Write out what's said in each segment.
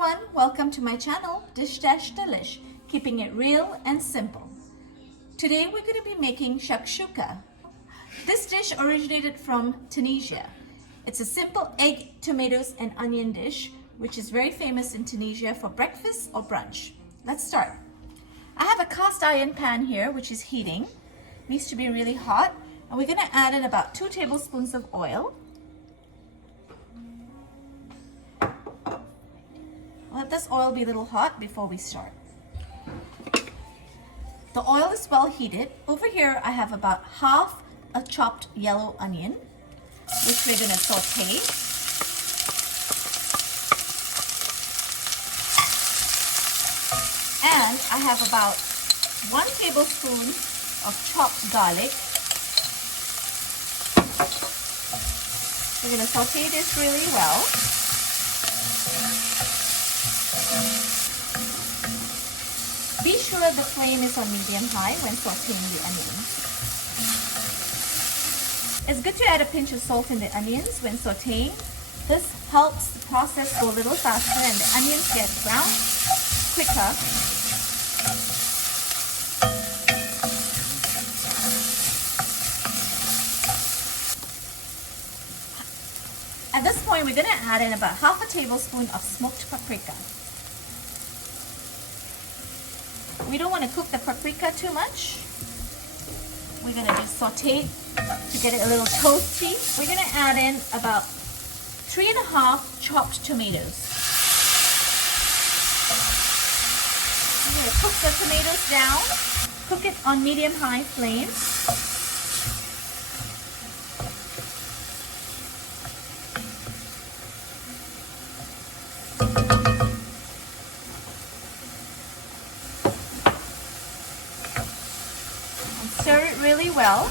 everyone, welcome to my channel, DishDashDelish, keeping it real and simple. Today we're going to be making shakshuka. This dish originated from Tunisia. It's a simple egg, tomatoes and onion dish which is very famous in Tunisia for breakfast or brunch. Let's start. I have a cast iron pan here which is heating. It needs to be really hot, and we're going to add in about 2 tablespoons of oil. Let this oil be a little hot before we start. The oil is well heated. Over here I have about half a chopped yellow onion, which we're going to saute. And I have about 1 tablespoon of chopped garlic. We're going to saute this really well. Be sure the flame is on medium-high when sauteing the onions. It's good to add a pinch of salt in the onions when sauteing. This helps the process go a little faster and the onions get browned quicker. At this point, we're going to add in about half a tablespoon of smoked paprika. We don't want to cook the paprika too much. We're going to just saute to get it a little toasty. We're going to add in about 3½ chopped tomatoes. We're going to cook the tomatoes down. Cook it on medium-high flame. Stir it really well.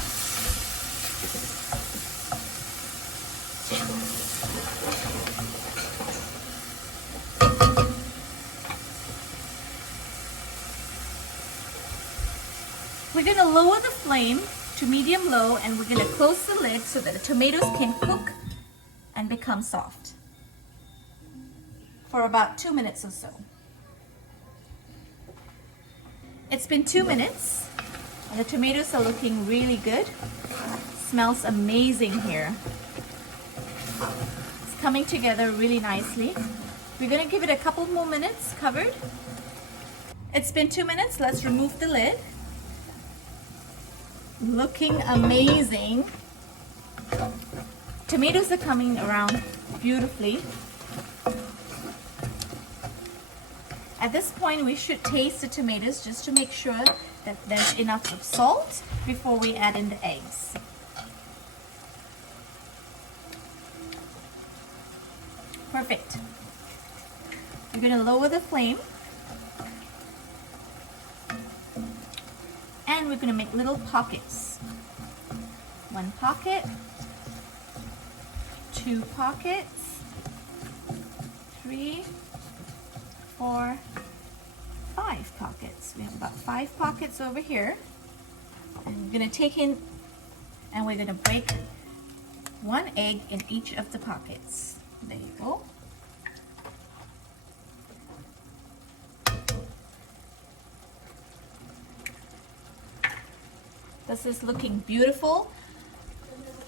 We're going to lower the flame to medium-low, and we're going to close the lid so that the tomatoes can cook and become soft for about 2 minutes or so. It's been 2 minutes. And the tomatoes are looking really good. Smells amazing here. It's coming together really nicely. We're going to give it a couple more minutes covered. It's been 2 minutes. Let's remove the lid. Looking amazing. Tomatoes are coming around beautifully. At this point, we should taste the tomatoes just to make sure that there's enough of salt before we add in the eggs. Perfect. We're going to lower the flame. And we're going to make little pockets. 1 pocket, 2 pockets, 3, 4, 5 pockets. We have about 5 pockets over here. And we're going to take in and we're going to break 1 egg in each of the pockets. There you go. This is looking beautiful.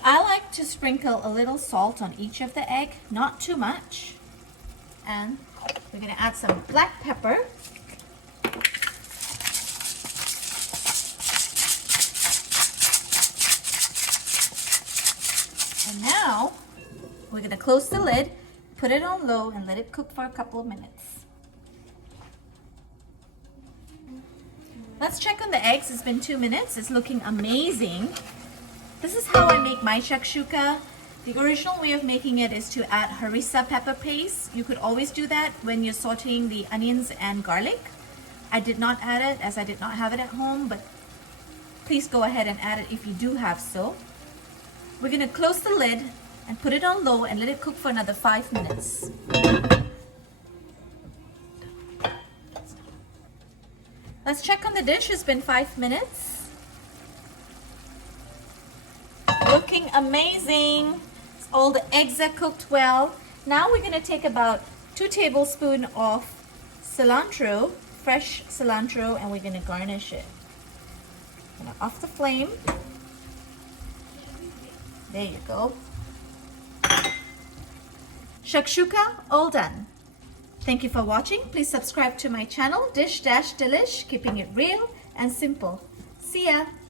I like to sprinkle a little salt on each of the egg, not too much. And we're going to add some black pepper. And now we're going to close the lid, put it on low, and let it cook for a couple of minutes. Let's check on the eggs. It's been 2 minutes. It's looking amazing. This is how I make my shakshuka. The original way of making it is to add harissa pepper paste. You could always do that when you're sauteing the onions and garlic. I did not add it as I did not have it at home, but please go ahead and add it if you do have so. We're going to close the lid and put it on low and let it cook for another 5 minutes. Let's check on the dish. It's been 5 minutes. Looking amazing. All the eggs are cooked well. Now we're going to take about 2 tablespoons of cilantro, fresh cilantro, and we're gonna garnish it. Gonna off the flame. There you go. Shakshuka, all done. Thank you for watching. Please subscribe to my channel, DishDashDelish, keeping it real and simple. See ya!